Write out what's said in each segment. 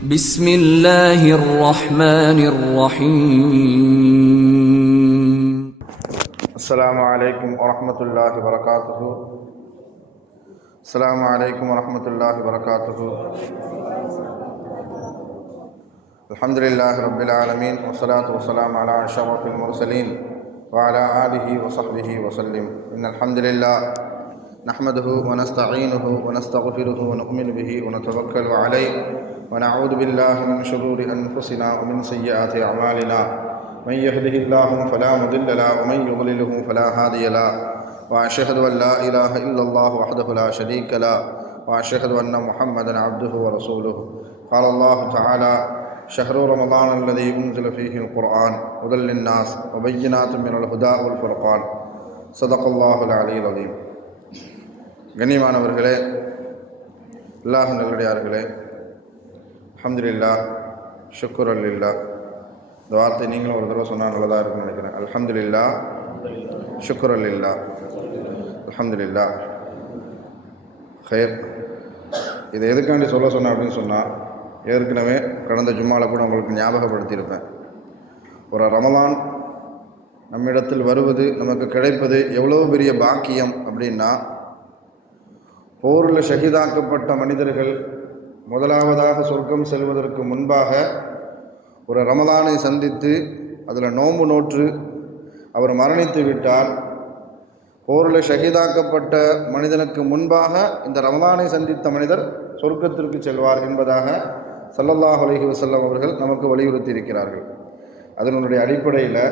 بسم الله الرحمن الرحيم. السلام عليكم ورحمة الله وبركاته. السلام عليكم ورحمة الله وبركاته. الحمد لله رب العالمين والصلاة والسلام على أشرف المرسلين وعلى آله وصحبه وسلم. إن الحمد لله نحمده ونستعينه ونستغفره ونؤمن به ونتوكل عليه ونعوذ بالله من شرور أنفسنا ومن سيئات أعمالنا. من يهده الله فلا مضل له ومن يضلله فلا هادي له. وأشهد أن لا إله إلا الله وحده لا شريك له وأشهد أن محمدا عبده ورسوله. قال الله تعالى: شهر رمضان الذي أنزل فيه القرآن هدى للناس وبينات من الهدى والفرقان. صدق الله العلي العظيم. கண்ணியமானவர்களே, அல்லாஹ் நல்லடியார்களே, அல்ஹம்துலில்லாஹ், ஷுக்ர் அல்லில்லாஹ். இந்த வார்த்தை நீங்களும் ஒரு தடவை சொன்னால் நல்லதாக இருக்குன்னு நினைக்கிறேன். அல்ஹம்துலில்லாஹ், ஷுக்ர் அல்லில்லாஹ், அல்ஹம்துலில்லாஹ். ஹைர். இதை எதுக்காண்டி சொன்னேன் அப்படின்னு சொன்னால், ஏற்கனவே கடந்த ஜும்மாவில் கூட உங்களுக்கு ஞாபகப்படுத்தியிருப்பேன். ஒரு ரமலான் நம்மிடத்தில் வருவது, நமக்கு கிடைப்பது எவ்வளோ பெரிய பாக்கியம் அப்படின்னா, போரில் ஷஹீதாக்கப்பட்ட மனிதர்கள் முதலாவதாக சொர்க்கம் செல்வதற்கு முன்பாக ஒரு ரமலானை சந்தித்து அதில் நோன்பு நோற்று அவர் மரணித்து விட்டால், போரில் ஷஹீதாக்கப்பட்ட மனிதனுக்கு முன்பாக இந்த ரமலானை சந்தித்த மனிதர் சொர்க்கத்திற்கு செல்வார் என்பதாக ஸல்லல்லாஹு அலைஹி வஸல்லம் அவர்கள் நமக்கு வலியுறுத்தி இருக்கிறார்கள். அதனுடைய அடிப்படையில்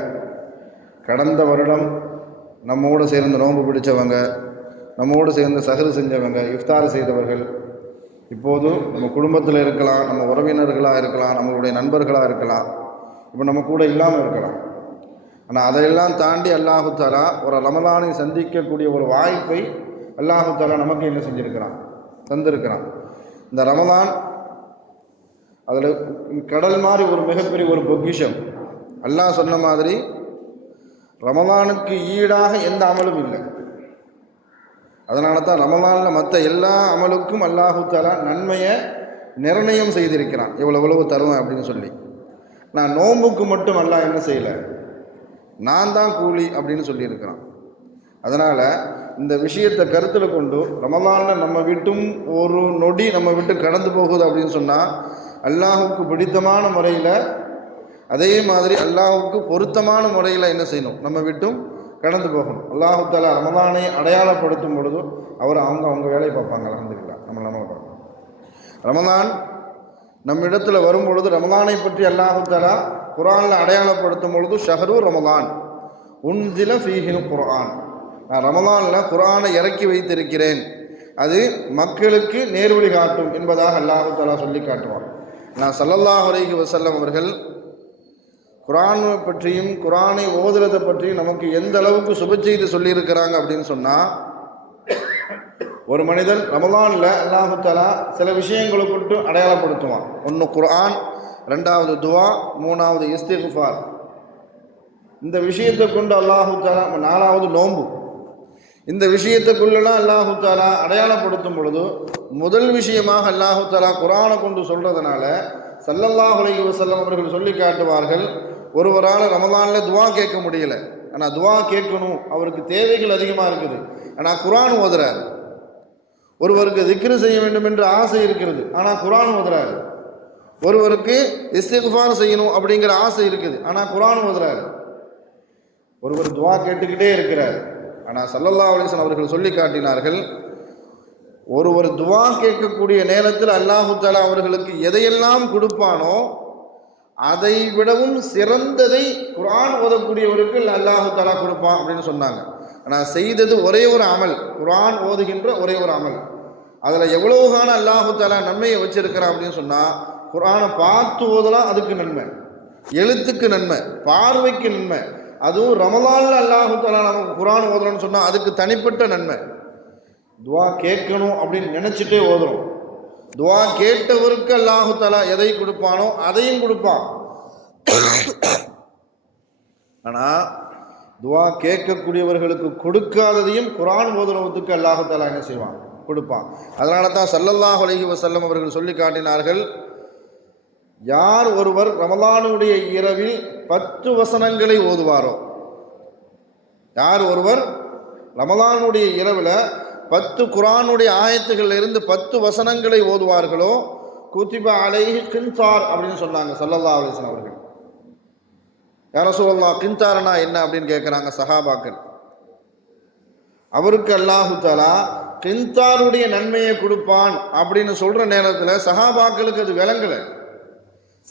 கடந்த வருடம் நம்மோடு சேர்ந்து நோன்பு பிடித்தவங்க, நம்மோடு சேர்ந்து சஹர் செஞ்சவங்க, இஃப்தார் செய்தவர்கள், இப்போது நம்ம குடும்பத்தில் இருக்கலாம், நம்ம உறவினர்களாக இருக்கலாம், நம்மளுடைய நண்பர்களாக இருக்கலாம், இப்போ நம்ம கூட இல்லாமல் இருக்கலாம். ஆனால் அதையெல்லாம் தாண்டி அல்லாஹு தஆலா ஒரு ரமலானை சந்திக்கக்கூடிய ஒரு வாய்ப்பை அல்லாஹு தஆலா நமக்கு என்ன செஞ்சுருக்கிறான், தந்திருக்கிறான். இந்த ரமலான் அதில் கடல் மாதிரி ஒரு மிகப்பெரிய ஒரு பொக்கிஷம். அல்லாஹ் சொன்ன மாதிரி ரமலானுக்கு ஈடாக எந்த அமலும் இல்லை. அதனால தான் ரமலானில் மற்ற எல்லா அமலுக்கும் அல்லாஹு தஆலா நன்மையை நிர்ணயம் செய்திருக்கிறான், எவ்வளவு தருவேன் அப்படின்னு சொல்லி. நான் நோன்புக்கு மட்டும் அல்லாஹ் என்ன செய்யலை, நான் தான் கூலி அப்படின்னு சொல்லியிருக்கிறான். அதனால் இந்த விஷயத்தை கருத்தில் கொண்டு ரமலானில் நம்ம விட்டும் ஒரு நொடி நம்ம விட்டு கடந்து போகுது அப்படின்னு சொன்னால், அல்லாஹுக்கு பிடித்தமான முறையில், அதே மாதிரி அல்லாஹுக்கு பொருத்தமான முறையில் என்ன செய்யணும், நம்ம விட்டும் கடந்து போகணும். அல்லாஹு தஆலா ரமலானை அடையாளப்படுத்தும் பொழுது அவங்க வேலையை பார்ப்பாங்க. அல்ஹம்துலில்லாஹ், நம்ம பார்ப்போம். ரமலான் நம்மிடத்தில் வரும் பொழுது ரமலானை பற்றி அல்லாஹு தஆலா குர்ஆனில் அடையாளப்படுத்தும் பொழுது ஷஹரு ரமலான் உன்சில ஃபீஹில் குர்ஆன், நான் ரமலானில் குர்ஆனை இறக்கி வைத்திருக்கிறேன், அது மக்களுக்கு நேர்வழி காட்டும் என்பதாக அல்லாஹு தஆலா சொல்லி காட்டுவான். நான் ஸல்லல்லாஹு அலைஹி வஸல்லம் அவர்கள் குர்ஆனை பற்றியும் குர்ஆனை ஓதுறதை பற்றியும் நமக்கு எந்த அளவுக்கு சுபச்செய்தி சொல்லியிருக்கிறாங்க அப்படின்னு சொன்னால், ஒரு மனிதன் ரமலானில் அல்லாஹு தஆலா சில விஷயங்களை கொண்டு அடையாளப்படுத்துவான். ஒன்று குர்ஆன், ரெண்டாவது துவா, மூணாவது இஸ்திக்ஃபார். இந்த விஷயத்தை கொண்டு அல்லாஹு தஆலா, நாலாவது நோன்பு. இந்த விஷயத்துக்குள்ளெல்லாம் அல்லாஹு தஆலா அடையாளப்படுத்தும் பொழுது முதல் விஷயமாக அல்லாஹு தஆலா குர்ஆனை கொண்டு சொல்கிறதுனால ஸல்லல்லாஹு அலைஹி வஸல்லம் அவர்கள் சொல்லி காட்டுவார்கள், ஒருவரால் ரமலானில் துவா கேட்க முடியல, ஆனால் துவா கேட்கணும், அவருக்கு தேவைகள் அதிகமாக இருக்குது, ஆனால் குர்ஆன் ஓதுறாரு. ஒருவருக்கு திக்ரு செய்ய வேண்டும் என்று ஆசை இருக்கிறது, ஆனால் குர்ஆன் ஓதுறாரு. ஒருவருக்கு இஸ்திக்ஃபார் செய்யணும் அப்படிங்கிற ஆசை இருக்குது, ஆனால் குர்ஆன் ஓதுறாரு. ஒருவர் துவா கேட்டுக்கிட்டே இருக்கிறார், ஆனால் ஸல்லல்லாஹு அலைஹி வஸல்லம் அவர்கள் சொல்லி காட்டினார்கள், ஒருவர் துவா கேட்கக்கூடிய நேரத்தில் அல்லாஹு தஆலா அவர்களுக்கு எதையெல்லாம் கொடுப்பானோ அதை விடவும் சிறந்ததை குர்ஆன் ஓதக்கூடியவருக்கு அல்லாஹு தஆலா கொடுப்பான் அப்படின்னு சொன்னாங்க. ஆனால் செய்தது ஒரே ஒரு அமல், குர்ஆன் ஓதுகின்ற ஒரே ஒரு அமல். அதில் எவ்வளவுகான அல்லாஹு தஆலா நன்மையை வச்சிருக்கிறான் அப்படின்னு சொன்னால், குர்ஆனை பார்த்து ஓதலாம், அதுக்கு நன்மை, எழுத்துக்கு நன்மை, பார்வைக்கு நன்மை. அதுவும் ரமலானில் அல்லாஹு தஆலா நமக்கு குர்ஆன் ஓதுறோன்னு சொன்னால் அதுக்கு தனிப்பட்ட நன்மை. துவா கேட்கணும் அப்படின்னு நினச்சிட்டே ஓதுறோம். துவா கேட்டவருக்கு அல்லாஹு தஆலா எதை கொடுப்பானோ அதையும் கொடுப்பான். ஆனால் துவா கேட்கக்கூடியவர்களுக்கு கொடுக்காததையும் குர்ஆன் ஓதுறவத்துக்கு அல்லாஹு தஆலா என்ன செய்வான், கொடுப்பான். அதனால தான் ஸல்லல்லாஹு அலைஹி வஸல்லம் அவர்கள் சொல்லி காட்டினார்கள், யார் ஒருவர் ரமலானுடைய இரவில் 10 வசனங்களை ஓதுவாரோ, யார் ஒருவர் ரமலானுடைய இரவில் 10 குர்ஆனுடைய ஆயத்துகளில் இருந்து 10 வசனங்களை ஓதுவார்களோ, குத்திப அலைஹி கின்தார் அப்படின்னு சொன்னாங்க ஸல்லல்லாஹு அலைஹி வஸல்லம் அவர்கள். யா ரசூலல்லாஹ், கின்தார்னா என்ன அப்படின்னு கேட்குறாங்க சஹாபாக்கள். அவருக்கு அல்லாஹு தஆலா கின்தாருடைய நன்மையை கொடுப்பான் அப்படின்னு சொல்ற நேரத்தில் சஹாபாக்களுக்கு அது விளங்கலை.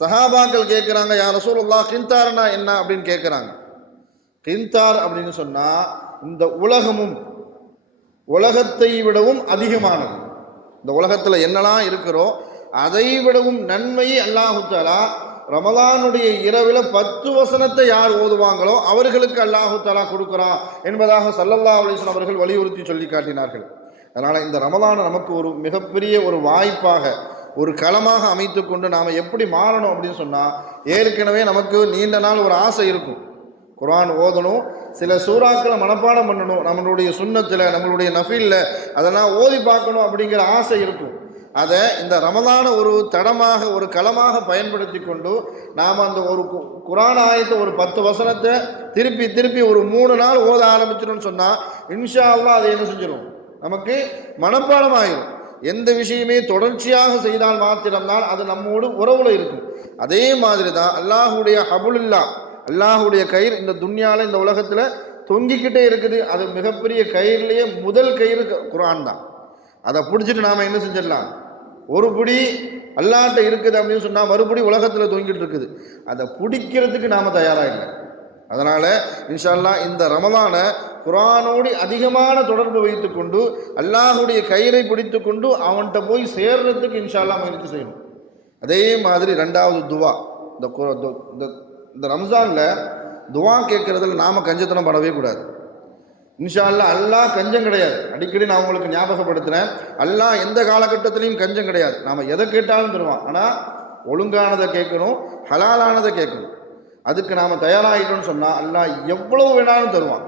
சஹாபாக்கள் கேட்குறாங்க, யா ரசூலுல்லாஹ், கின்தார்னா என்ன அப்படின்னு கேட்குறாங்க. கின்தார் அப்படின்னு சொன்னா இந்த உலகமும் உலகத்தை விடவும் அதிகமானது. இந்த உலகத்தில் என்னெல்லாம் இருக்கிறோ அதை விடவும் நன்மையை அல்லாஹு தஆலா ரமலானுடைய இரவில் 10 வசனத்தை யார் ஓதுவாங்களோ அவர்களுக்கு அல்லாஹு தஆலா கொடுக்குறான் என்பதாக ஸல்லல்லாஹு அலைஹி வஸல்லம் அவர்கள் வலியுறுத்தி சொல்லி காட்டினார்கள். அதனால் இந்த ரமலானை நமக்கு ஒரு மிகப்பெரிய ஒரு வாய்ப்பாக, ஒரு களமாக அமைத்து கொண்டு நாம் எப்படி மாறணும் அப்படின்னு சொன்னால், ஏற்கனவே நமக்கு நீண்ட நாள் ஒரு ஆசை இருக்கும், குர்ஆன் ஓதணும், சில சூறாக்களை மனப்பாடம் பண்ணணும், நம்மளுடைய சுன்னத்தில் நம்மளுடைய நஃபிலில் அதெல்லாம் ஓதி பார்க்கணும் அப்படிங்கிற ஆசை இருக்கும். அதை இந்த ரமலான ஒரு தடமாக, ஒரு களமாக பயன்படுத்தி கொண்டு நாம் அந்த ஒரு குர்ஆன் ஆயத்தை ஒரு 10 வசனத்தை திருப்பி திருப்பி ஒரு 3 நாள் ஓத ஆரம்பிச்சிடணும்னு சொன்னால் இன்ஷா அல்லாஹ் அதை என்ன செஞ்சிடும், நமக்கு மனப்பாடம் ஆகிடும். எந்த விஷயமே தொடர்ச்சியாக செய்தால் மாத்திரம்தான் அது நம்மோடு உறவுல இருக்கும். அதே மாதிரி தான் அல்லாஹுடைய ஹபுலுல்லா, அல்லாஹுடைய கயிறு இந்த துன்யால இந்த உலகத்தில் தொங்கிக்கிட்டே இருக்குது. அது மிகப்பெரிய கயிறுலேயே முதல் கயிறு குர்ஆன் தான். அதை பிடிச்சிட்டு நாம் என்ன செஞ்சிடலாம், ஒரு பிடி அல்லாஹ்ட்ட இருக்குது அப்படின்னு சொன்னால் மறுபடி உலகத்தில் தொங்கிட்டு இருக்குது. அதை பிடிக்கிறதுக்கு நாம் தயாராக இல்லை. அதனால் இன்ஷா அல்லாஹ் இந்த ரமலானை குர்ஆனோடு அதிகமான தொடர்பு வைத்து கொண்டு அல்லாஹுடைய கயிறை பிடித்து கொண்டு அவன்கிட்ட போய் சேர்றதுக்கு இன்ஷா அல்லாஹ் முயற்சி செய்யணும். அதே மாதிரி 2வது துவா, இந்த ரம்ஜானில் துவா கேட்குறதுல நாம் கஞ்சத்தனம் படவே கூடாது. இன்ஷா அல்லாஹ், அல்லாஹ் கஞ்சம் கிடையாது. அடிக்கடி நான் உங்களுக்கு ஞாபகப்படுத்துகிறேன், அல்லாஹ் எந்த காலகட்டத்திலையும் கஞ்சம் கிடையாது. நாம் எதை கேட்டாலும் தருவான். ஆனால் ஒழுங்கானதை கேட்கணும், ஹலாலானதை கேட்கணும். அதுக்கு நாம் தயாராகிட்டோம்னு சொன்னால் அல்லாஹ் எவ்வளவு வேணாலும் தருவான்.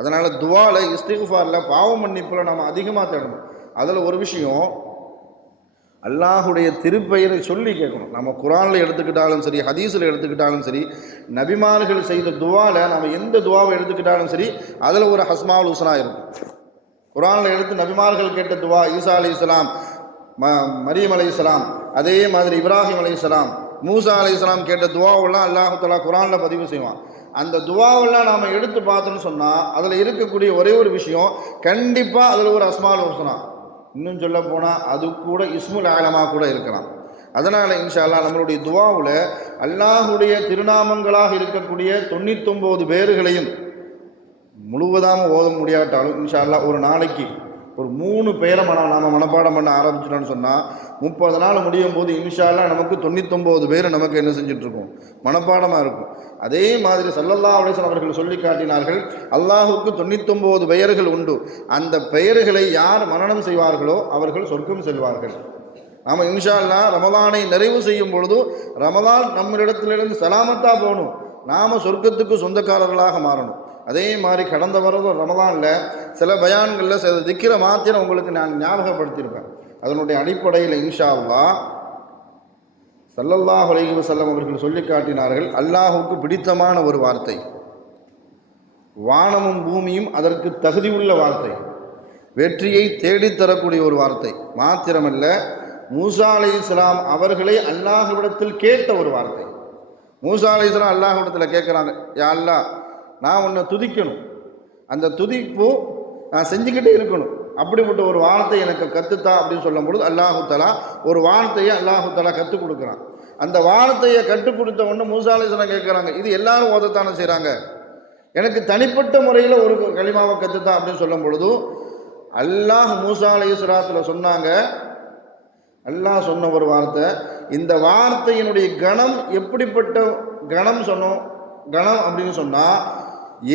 அதனால் துவாவில், இஸ்திக்ஃபாரில், பாவ மன்னிப்பில் நாம் அதிகமாக தேடணும். அதில் ஒரு விஷயம், அல்லாஹுடைய திருப்பெயரை சொல்லி கேட்கணும். நம்ம குர்ஆனில் எடுத்துக்கிட்டாலும் சரி, ஹதீஸில் எடுத்துக்கிட்டாலும் சரி, நபிமார்கள் செய்த துவாவில் நம்ம எந்த துவாவை எடுத்துக்கிட்டாலும் சரி, அதில் ஒரு ஹஸ்மாவுல் ஹுஸ்னா இருக்கும். குர்ஆனில் எடுத்து நபிமார்கள் கேட்ட துவா, ஈசா அலைஹிஸ்ஸலாம், மரியம் அலைஹிஸ்ஸலாம், அதே மாதிரி இப்ராஹிம் அலைஹிஸ்ஸலாம், மூசா அலைஹிஸ்ஸலாம் கேட்ட துவாவெல்லாம் அல்லாஹ் தஆலா குர்ஆனில் பதிவு செய்வான். அந்த துவாவெல்லாம் நாம் எடுத்து பார்த்தோன்னு சொன்னால் அதில் இருக்கக்கூடிய ஒரே ஒரு விஷயம், கண்டிப்பாக அதில் ஒரு அஸ்மாவுல் ஹுஸ்னா, இன்னும் சொல்ல போனால் அது கூட இஸ்முல் ஆலமாக கூட இருக்கலாம். அதனால் இன்ஷா அல்லாஹ் நம்மளுடைய துவாவில் அல்லாஹுடைய திருநாமங்களாக இருக்கக்கூடிய 99 பேர்களையும் முழுவதாக ஓத முடியாட்டாலும் இன்ஷா அல்லாஹ் ஒரு நாளைக்கு ஒரு 3 பேரை நாம் மனப்பாடம் பண்ண ஆரம்பிச்சிட்டோன்னு சொன்னால் 30 நாள் முடியும் போது இன்ஷா அல்லாஹ் நமக்கு 99 பேர் நமக்கு என்ன செஞ்சிட்ருக்கோம், மனப்பாடமாக இருக்கும். அதே மாதிரி ஸல்லல்லாஹு அலைஹி வஸல்லம் அவர்கள் சொல்லி காட்டினார்கள், அல்லாஹுக்கு 99 பெயர்கள் உண்டு. அந்த பெயர்களை யார் மனனம் செய்வார்களோ அவர்கள் சொர்க்கம் செல்வார்கள். நாம் இன்ஷா அல்லாஹ் ரமலானை நிறைவு செய்யும் பொழுது ரமலான் நம்மளிடத்திலிருந்து சலாமத்தாக போகணும், நாம் சொர்க்கத்துக்கு சொந்தக்காரர்களாக மாறணும். அதே மாதிரி கடந்த வருடம் ரமலானில் சில பயான்களில் சில திக்கிற மாத்திரம் உங்களுக்கு நான் ஞாபகப்படுத்தியிருப்பேன். அதனுடைய அடிப்படையில் இன்ஷா அல்லாஹ் ஸல்லல்லாஹு அலைஹி வஸல்லம் அவர்கள் சொல்லி காட்டினார்கள், அல்லாஹுக்கு பிடித்தமான ஒரு வார்த்தை, வானமும் பூமியும் அதற்கு தகுதி உள்ள வார்த்தை, வெற்றியை தேடித்தரக்கூடிய ஒரு வார்த்தை மாத்திரமல்ல, மூசா அலைஹிஸ்ஸலாம் அவர்களை அல்லாஹ்விடத்தில் கேட்ட ஒரு வார்த்தை. மூசா அலைஹிஸ்ஸலாம் அல்லாஹ்விடத்தில் கேட்குறாங்க, யா அல்லாஹ், நான் உன்னை துதிக்கணும், அந்த துதிப்பு நான் செஞ்சுக்கிட்டே இருக்கணும், அப்படிப்பட்ட ஒரு வார்த்தை எனக்கு கற்றுத்தா அப்படின்னு சொல்லும் பொழுது அல்லாஹு தஆலா ஒரு வார்த்தையை அல்லாஹு தஆலா கற்றுக் கொடுக்குறான். அந்த வார்த்தையை கற்றுக் கொடுத்த ஒன்று மூசா அலைஹிஸ்ஸலாம் கேட்குறாங்க, இது எல்லாரும் ஓதத்தானே செய்கிறாங்க, எனக்கு தனிப்பட்ட முறையில் ஒரு கலிமாவை கற்றுத்தா அப்படின்னு சொல்லும் பொழுது அல்லாஹ் மூசா அலைஹிஸ்ஸலாத்துல சொன்னாங்க, அல்லாஹ் சொன்ன ஒரு வார்த்தை, இந்த வார்த்தையினுடைய கணம் எப்படிப்பட்ட கணம் சொன்னோம், கணம் அப்படின்னு சொன்னால்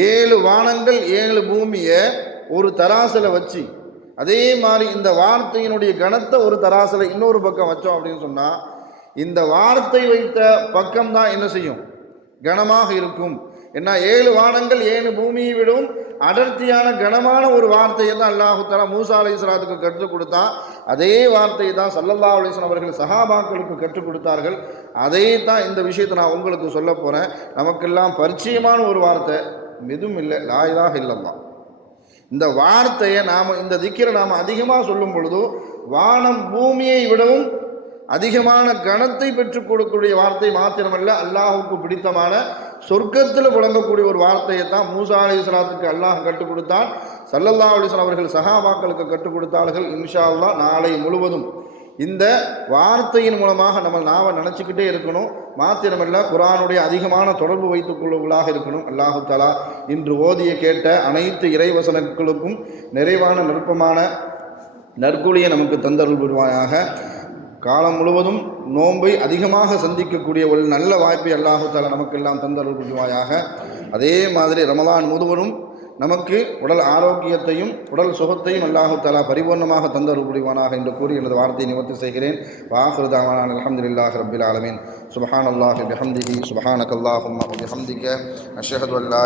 7 வானங்கள் 7 பூமியை ஒரு தராசில் வச்சு, அதே மாதிரி இந்த வார்த்தையினுடைய கணத்தை ஒரு தராசில் இன்னொரு பக்கம் வச்சோம் அப்படின்னு சொன்னால் இந்த வார்த்தை வைத்த பக்கம்தான் என்ன செய்யும், கனமாக இருக்கும். ஏன்னா 7 வானங்கள் 7 பூமியை விடவும் அடர்த்தியான கனமான ஒரு வார்த்தையை தான் அல்லாஹு தஆலா மூசா அலைஹிஸ்ஸலாத்துக்கு கற்றுக் கொடுத்தான். அதே வார்த்தையை தான் ஸல்லல்லாஹு அலைஹி வஸல்லம் அவர்கள் சஹாபாக்களுக்கு கற்றுக் கொடுத்தார்கள். அதே தான் இந்த விஷயத்தை நான் உங்களுக்கு சொல்ல போகிறேன். நமக்கெல்லாம் பரிச்சயமான ஒரு வார்த்தை எதுவும் இல்லை, லா இலாஹ இல்லல்லாஹ். இந்த வார்த்தையை இந்த திக்ரை நாம் அதிகமாக சொல்லும் பொழுது வானம் பூமியை விடவும் அதிகமான கணத்தை பெற்றுக் கொடுக்கக்கூடிய வார்த்தை மாத்திரமல்ல, அல்லாஹுக்கு பிடித்தமான சொர்க்கத்தில் புழங்கக்கூடிய ஒரு வார்த்தையை தான் மூசா அலைஹிஸ்ஸலாத்துக்கு அல்லாஹ் கற்றுக் கொடுத்தான். ஸல்லல்லாஹு அலைஹி வஸல்லம் அவர்கள் சஹாபாக்களுக்கு கற்றுக் கொடுத்தார்கள். இன்ஷா அல்லாஹ் நாளை முழுவதும் இந்த வார்த்தையின் மூலமாக நம்ம நாவை நினச்சிக்கிட்டே இருக்கணும். மாத்திரமல்ல, குர்ஆனுடைய அதிகமான தொடர்பு வைத்துக் கொள்வர்களாக இருக்கணும். அல்லாஹு தஆலா இன்று ஓதிய கேட்ட அனைத்து இறைவசனங்களுக்கும் நிறைவான நுட்பமான நற்கூலியை நமக்கு தந்தருள் புரிவாயாக. காலம் முழுவதும் நோன்பை அதிகமாக சந்திக்கக்கூடிய ஒரு நல்ல வாய்ப்பை அல்லாஹு தஆலா நமக்கெல்லாம் தந்தருள் புரிவாயாக. அதே மாதிரி ரமலான் முழுவதும் நமக்கு உடல் ஆரோக்கியத்தையும் உடல் சுகத்தையும் அல்லாஹு தஆலா பரிபூர்ணமாக தந்தருள் புரிவானாக என்று கூறி எனது வார்த்தையை நிவர்த்தி செய்கிறேன். வாஹிரு தஅவானா அல்ஹம்துலில்லாஹி ரப்பில் ஆலமீன். சுப்ஹானல்லாஹி பிஹம்திஹி சுப்ஹானக்கல்லாஹும்ம வ பிஹம்திக அஷ்ஹது அன் லா